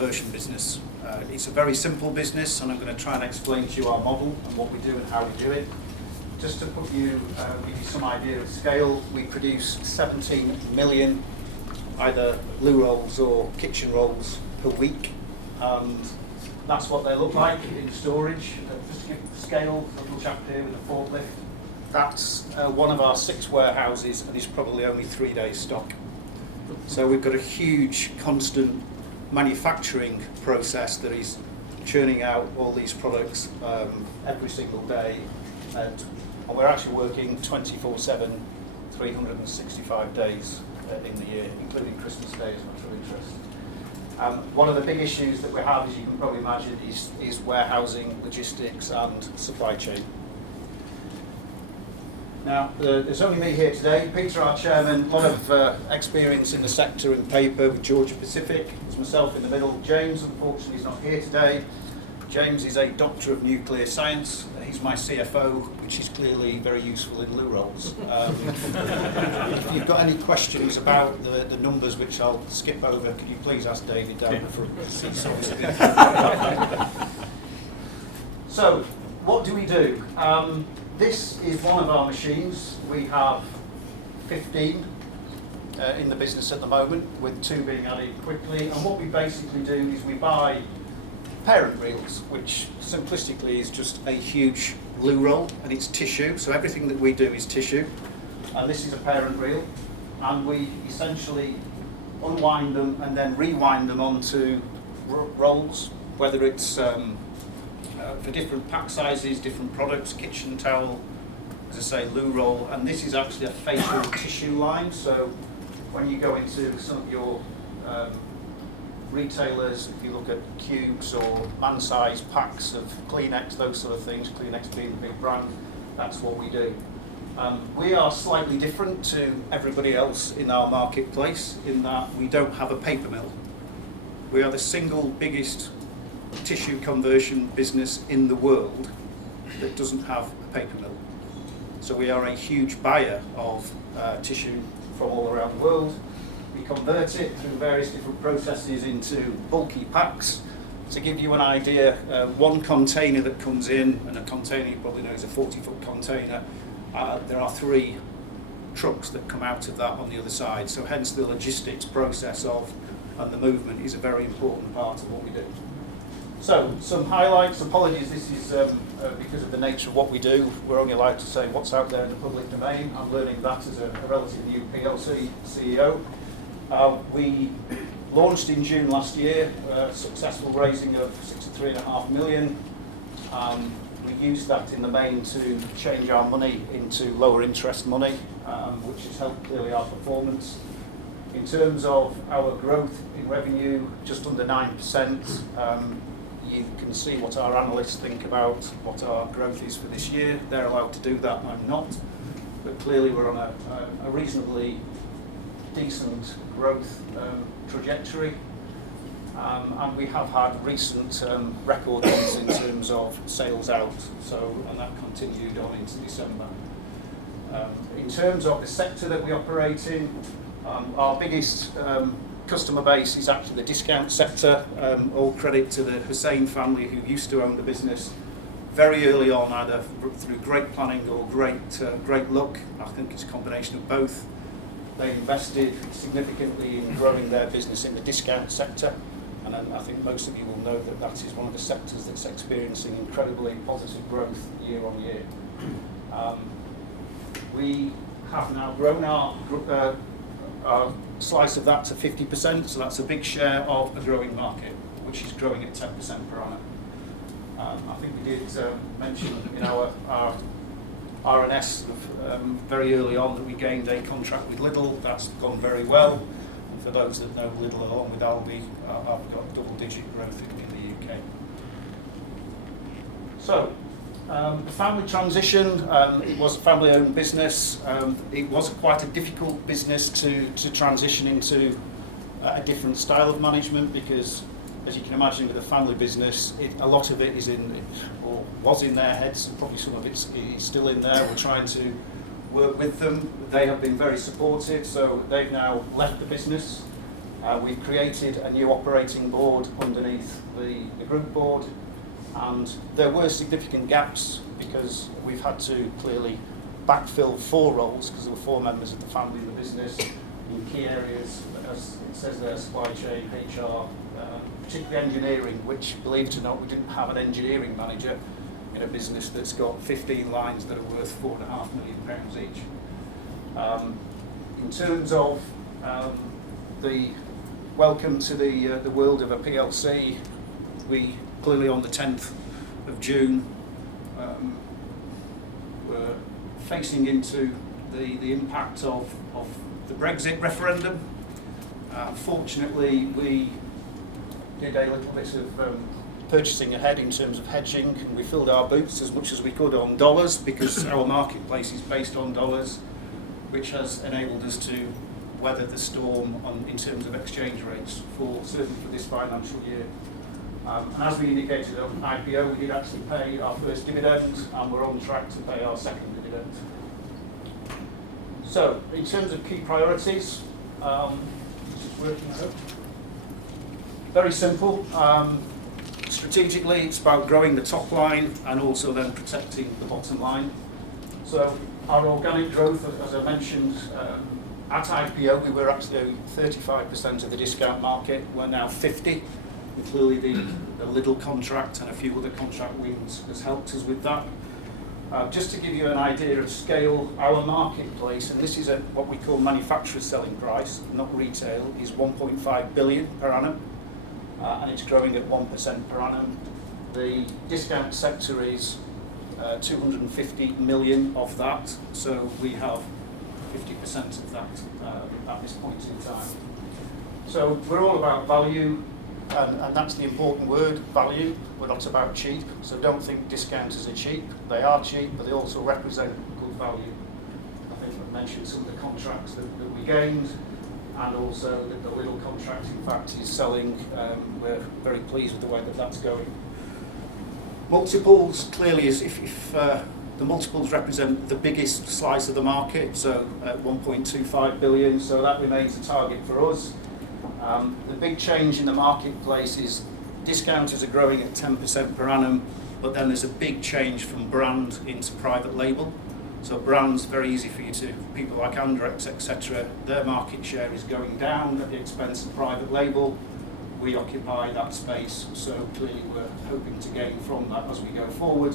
conversion business. It's a very simple business, and I'm going to try and explain to you our model and what we do and how we do it. Just to give you some idea of scale, we produce 17 million either loo rolls or kitchen rolls per week, and that's what they look like in storage. Just to give scale, a little chap here with a forklift. That's one of our 6 warehouses, and is probably only 3 days stock. So we've got a huge, constant manufacturing process that is churning out all these products every single day, and we're actually working 24/7, 365 days in the year, including Christmas Day as much of interest. One of the big issues that we have, as you can probably imagine, is warehousing, logistics and supply chain. Now, there's only me here today. Peter, our chairman, a lot of experience in the sector and paper with Georgia Pacific. There's myself in the middle. James, unfortunately, is not here today. James is a doctor of nuclear science. He's my CFO, which is clearly very useful in loo rolls. If you've got any questions about the numbers, which I'll skip over, could you please ask David down the front? So, what do we do? This is one of our machines. We have 15 in the business at the moment, with 2 being added quickly. And what we basically do is we buy parent reels, which simplistically is just a huge loo roll, and it's tissue. So everything that we do is tissue. And this is a parent reel. And we essentially unwind them and then rewind them onto rolls, whether it's for different pack sizes, different products, kitchen towel, as I say, loo roll, and this is actually a facial tissue line. So when you go into some of your retailers, if you look at cubes or man-size packs of Kleenex, those sort of things, Kleenex being the big brand, that's what we do. We are slightly different to everybody else in our marketplace in that we don't have a paper mill. We are the single biggest tissue conversion business in the world that doesn't have a paper mill. So we are a huge buyer of tissue from all around the world. We convert it through various different processes into bulky packs. To give you an idea, one container that comes in, and a container you probably know is a 40-foot container, there are 3 trucks that come out of that on the other side. So hence the logistics process of and the movement is a very important part of what we do. So, some highlights. Apologies, this is because of the nature of what we do. We're only allowed to say what's out there in the public domain. I'm learning that as a relatively new PLC CEO. We launched in June last year, successful raising of 63.5 million. We used that in the main to change our money into lower interest money, which has helped clearly our performance. In terms of our growth in revenue, just under 9%. You can see what our analysts think about what our growth is for this year. They're allowed to do that, I'm not. But clearly we're on a reasonably decent growth trajectory. And we have had recent record months in terms of sales out, and that continued on into December. In terms of the sector that we operate in, our biggest customer base is actually the discount sector. All credit to the Hussein family who used to own the business very early on, either through great planning or great luck. I think it's a combination of both. They invested significantly in growing their business in the discount sector, and I think most of you will know that that is one of the sectors that's experiencing incredibly positive growth year on year. We have now grown our slice of that to 50%, so that's a big share of a growing market, which is growing at 10% per annum. I think we did mention in our RNS very early on that we gained a contract with Lidl. That's gone very well. And for those that know Lidl, along with Aldi, I've got double-digit growth in the UK. So, the family transition, it was a family-owned business. It was quite a difficult business to transition into a different style of management because, as you can imagine, with a family business, a lot of it is or was in their heads, and probably some of it is still in there. We're trying to work with them. They have been very supportive, so they've now left the business. We've created a new operating board underneath the group board, and there were significant gaps because we've had to clearly backfill 4 roles because there were 4 members of the family in the business in key areas, as it says there, supply chain, HR, particularly engineering, which, believe it or not, we didn't have an engineering manager in a business that's got 15 lines that are worth £4.5 million each. In terms of the welcome to the world of a PLC, we clearly on the 10th of June were facing into the impact of the Brexit referendum. Fortunately, we did a little bit of purchasing ahead in terms of hedging, and we filled our boots as much as we could on dollars because our marketplace is based on dollars, which has enabled us to weather the storm in terms of exchange rates certainly for this financial year. And as we indicated on IPO, we did actually pay our first dividend, and we're on track to pay our second dividend. So, in terms of key priorities, just working out. Very simple. Strategically, it's about growing the top line and also then protecting the bottom line. So, our organic growth, as I mentioned, at IPO, we were actually 35% of the discount market. We're now 50%. And clearly, the Lidl contract and a few other contract wins has helped us with that. Just to give you an idea of scale, our marketplace, and this is what we call manufacturer's selling price, not retail, is 1.5 billion per annum, and it's growing at 1% per annum. The discount sector is 250 million of that, so we have 50% of that at this point in time. So we're all about value, and that's the important word, value. We're not about cheap, so don't think discounters are cheap. They are cheap, but they also represent good value. I think I mentioned some of the contracts that we gained, and also that the Lidl contract, in fact, is selling. We're very pleased with the way that that's going. Multiples, clearly, is if the multiples represent the biggest slice of the market, so at 1.25 billion, so that remains a target for us. The big change in the marketplace is discounters are growing at 10% per annum, but then there's a big change from brand into private label. So brands, very easy for you to, people like Andrex, etc., their market share is going down at the expense of private label. We occupy that space, so clearly we're hoping to gain from that as we go forward,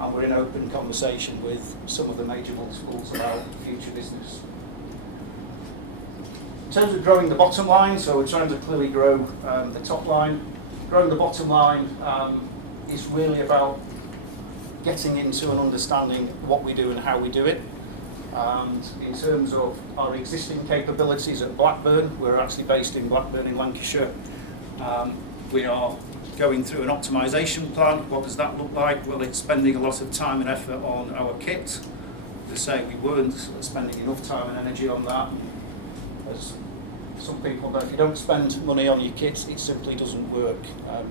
and we're in open conversation with some of the major multiples about future business. In terms of growing the bottom line, so we're trying to clearly grow the top line. Growing the bottom line is really about getting into and understanding what we do and how we do it. And in terms of our existing capabilities at Blackburn, we're actually based in Blackburn in Lancashire. We are going through an optimisation plan. What does that look like? Well, it's spending a lot of time and effort on our kit. As I say, we weren't spending enough time and energy on that. As some people know, if you don't spend money on your kit, it simply doesn't work.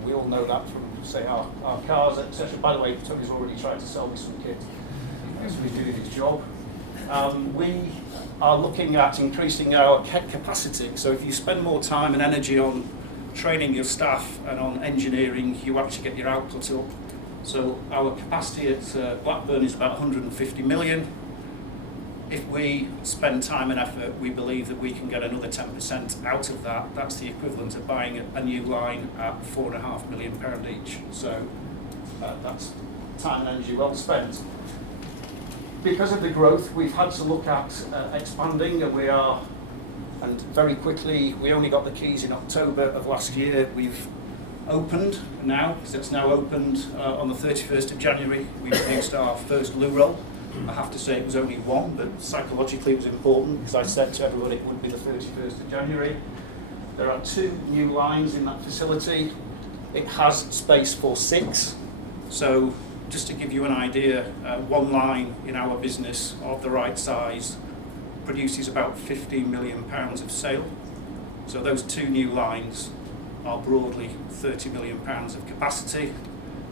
We all know that from, say, our cars, etc. By the way, Tony's already tried to sell me some kit as we do his job. We are looking at increasing our capacity. So if you spend more time and energy on training your staff and on engineering, you actually get your output up. So our capacity at Blackburn is about 150 million. If we spend time and effort, we believe that we can get another 10% out of that. That's the equivalent of buying a new line at £4.5 million each. So that's time and energy well spent. Because of the growth, we've had to look at expanding, and very quickly, we only got the keys in October of last year. We've opened now, because it's now opened on the 31st of January. We produced our first loo roll. I have to say it was only one, but psychologically it was important because I said to everyone it would be the 31st of January. There are 2 new lines in that facility. It has space for 6. So just to give you an idea, one line in our business of the right size produces about £15 million of sale. So those 2 new lines are broadly £30 million of capacity.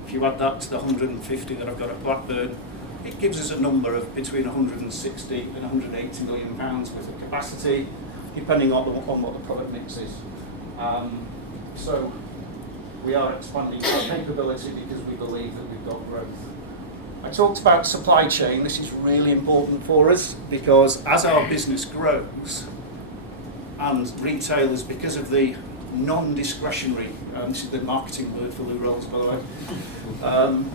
If you add that to the 150 that I've got at Blackburn, it gives us a number of between 160 and 180 million pounds worth of capacity. depending on what the product mix is. So we are expanding our capability because we believe that we've got growth. I talked about supply chain. This is really important for us because as our business grows and retailers, because of the non-discretionary, this is the marketing word for loo rolls, by the way,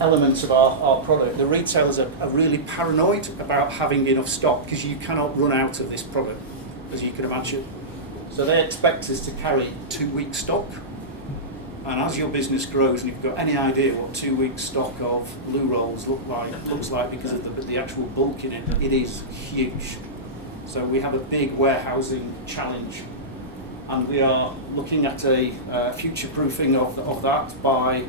elements of our product, the retailers are really paranoid about having enough stock because you cannot run out of this product, as you can imagine. So they expect us to carry 2 weeks stock. And as your business grows, and if you've got any idea what 2 weeks stock of loo rolls looks like because of the actual bulk in it, it is huge. So we have a big warehousing challenge, and we are looking at a future-proofing of that by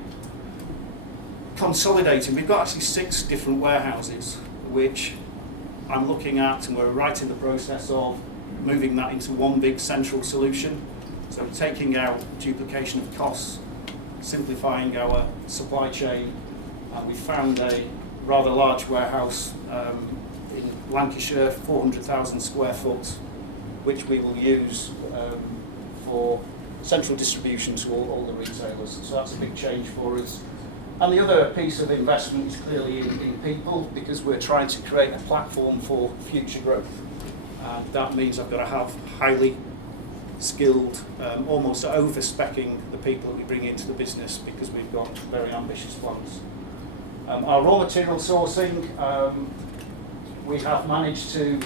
consolidating. We've got actually 6 different warehouses, which I'm looking at, and we're right in the process of moving that into one big central solution. So taking out duplication of costs, simplifying our supply chain, and we found a rather large warehouse in Lancashire, 400,000 square foot, which we will use for central distribution to all the retailers. So that's a big change for us. And the other piece of investment is clearly in people, because we're trying to create a platform for future growth. And that means I've got to have highly skilled, almost over-speccing the people that we bring into the business because we've got very ambitious plans. Our raw material sourcing, we have managed to,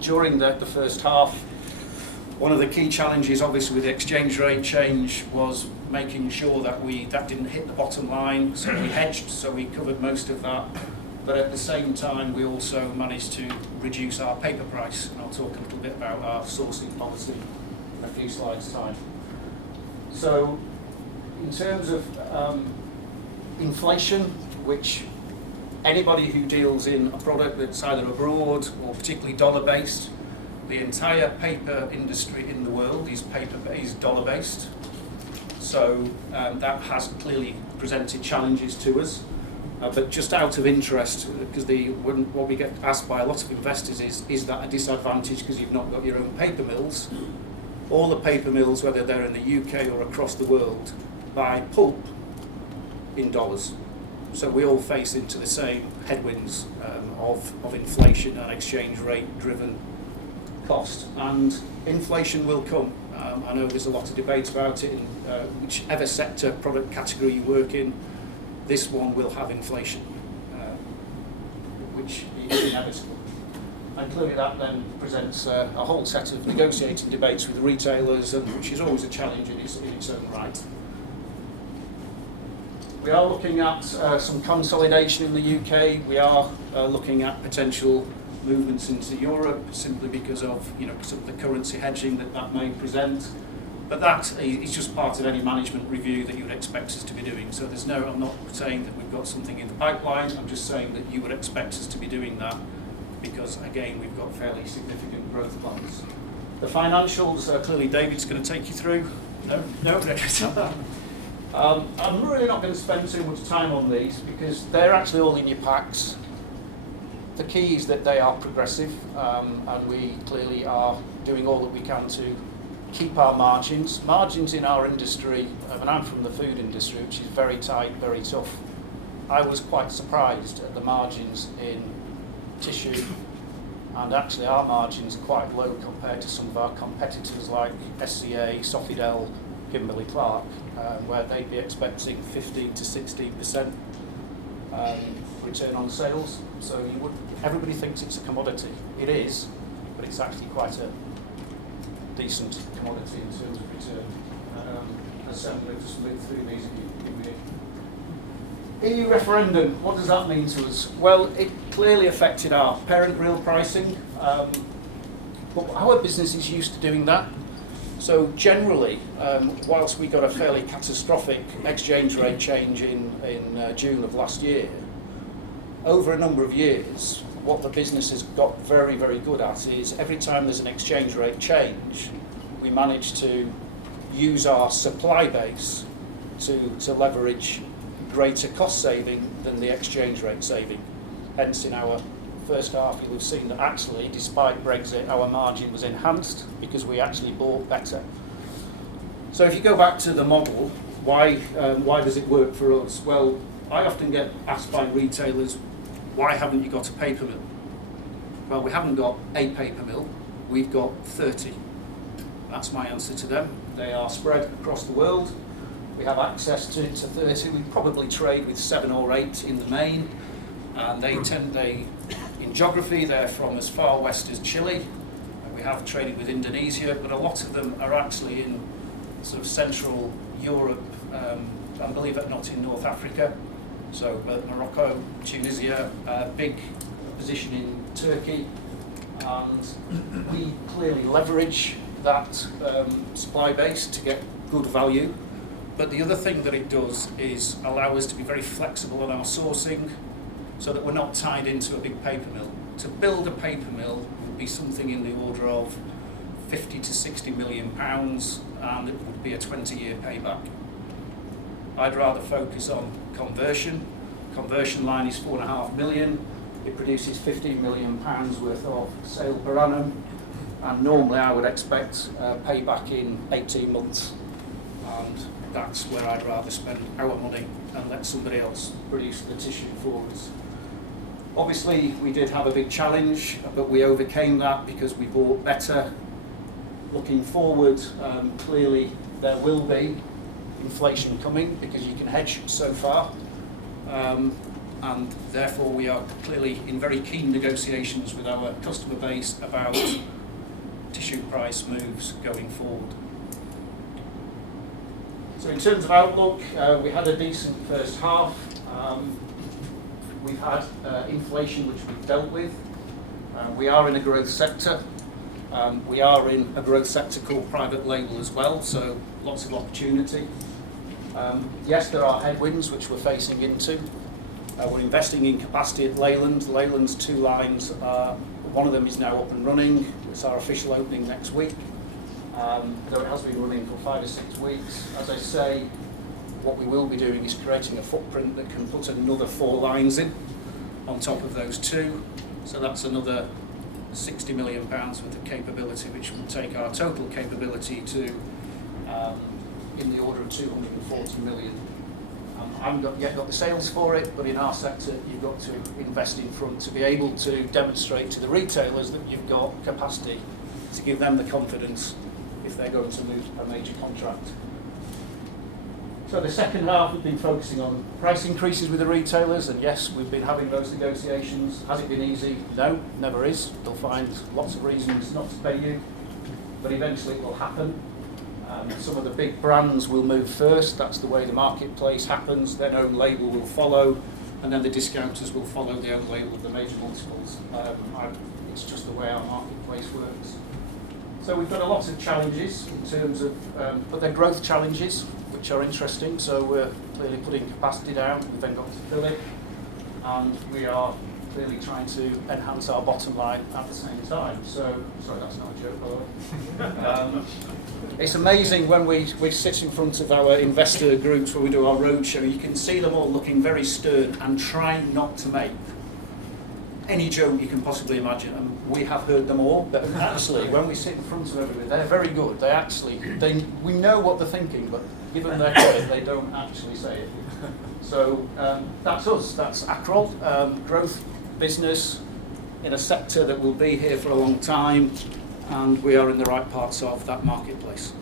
during the first half, one of the key challenges obviously with the exchange rate change was making sure that that didn't hit the bottom line, so we hedged, so we covered most of that. But at the same time, we also managed to reduce our paper price, and I'll talk a little bit about our sourcing policy in a few slides' time. So, in terms of inflation, which anybody who deals in a product that's either abroad or particularly dollar-based, the entire paper industry in the world is dollar-based. So that has clearly presented challenges to us. But just out of interest, because what we get asked by a lot of investors is that a disadvantage because you've not got your own paper mills? All the paper mills, whether they're in the UK or across the world, buy pulp in dollars. So we all face into the same headwinds of inflation and exchange rate driven cost. And inflation will come. I know there's a lot of debate about it in whichever sector, product category you work in. This one will have inflation, which is inevitable. And clearly that then presents a whole set of negotiating debates with the retailers, and which is always a challenge in its own right. We are looking at some consolidation in the UK. We are looking at potential movements into Europe simply because of some of the currency hedging that may present. But that is just part of any management review that you would expect us to be doing. So I'm not saying that we've got something in the pipeline, I'm just saying that you would expect us to be doing that because, again, we've got fairly significant growth plans. The financials, clearly David's going to take you through. No? I'm really not going to spend too much time on these because they're actually all in your packs. The key is that they are progressive, and we clearly are doing all that we can to keep our margins. Margins in our industry, and I'm from the food industry, which is very tight, very tough. I was quite surprised at the margins in tissue, and actually our margins are quite low compared to some of our competitors like SCA, Sofidel, Kimberly-Clark, where they'd be expecting 15 to 16% return on sales. So everybody thinks it's a commodity. It is, but it's actually quite a decent commodity in terms of return. As I said, just move through these if you EU referendum, what does that mean to us? Well, it clearly affected our parent real pricing, but our business is used to doing that. So generally, whilst we got a fairly catastrophic exchange rate change in June of last year, over a number of years, what the business has got very, very good at is every time there's an exchange rate change, we manage to use our supply base to leverage greater cost saving than the exchange rate saving. Hence in our first half, you'll have seen that actually, despite Brexit, our margin was enhanced because we actually bought better. So if you go back to the model, why does it work for us? Well, I often get asked by retailers, why haven't you got a paper mill? Well, we haven't got a paper mill, we've got 30. That's my answer to them. They are spread across the world. We have access to 30. We probably trade with 7 or 8 in the main. And in geography, they're from as far west as Chile. We have traded with Indonesia, but a lot of them are actually in sort of Central Europe, and believe it or not, in North Africa. So Morocco, Tunisia, big position in Turkey, and we clearly leverage that supply base to get good value. But the other thing that it does is allow us to be very flexible on our sourcing so that we're not tied into a big paper mill. To build a paper mill would be something in the order of 50 to 60 million pounds, and it would be a 20-year payback. I'd rather focus on conversion. Conversion line is 4.5 million. It produces 15 million pounds worth of sale per annum, and normally I would expect payback in 18 months. And that's where I'd rather spend our money and let somebody else produce the tissue for us. Obviously, we did have a big challenge, but we overcame that because we bought better. Looking forward, clearly there will be inflation coming because you can hedge so far. And therefore we are clearly in very keen negotiations with our customer base about tissue price moves going forward. So in terms of outlook, we had a decent first half. We've had inflation which we've dealt with. We are in a growth sector. We are in a growth sector called private label as well, so lots of opportunity. Yes, there are headwinds which we're facing into. We're investing in capacity at Leyland. Leyland's 2 lines, one of them is now up and running. It's our official opening next week. Though it has been running for 5 or 6 weeks. As I say, what we will be doing is creating a footprint that can put another 4 lines in on top of those 2. So that's another 60 million pounds worth of capability, which will take our total capability to in the order of 240 million. I haven't yet got the sales for it, but in our sector you've got to invest in front to be able to demonstrate to the retailers that you've got capacity to give them the confidence if they're going to move a major contract. So the second half we've been focusing on price increases with the retailers, and yes, we've been having those negotiations. Has it been easy? No, never is. They'll find lots of reasons not to pay you, but eventually it will happen. Some of the big brands will move first. That's the way the marketplace happens. Then own label will follow, and then the discounters will follow the own label of the major multiples. It's just the way our marketplace works. So we've got a lot of challenges in terms of, but they're growth challenges, which are interesting. So we're clearly putting capacity down. We've then got to fill it, and we are clearly trying to enhance our bottom line at the same time. So, sorry, that's not a joke, by the way. It's amazing when we sit in front of our investor groups when we do our roadshow, you can see them all looking very stern and trying not to make any joke you can possibly imagine. And we have heard them all, but actually when we sit in front of everybody, they're very good. We know what they're thinking, but given their credit, they don't actually say it. So that's us, that's Accrol, growth business in a sector that will be here for a long time, and we are in the right parts of that marketplace.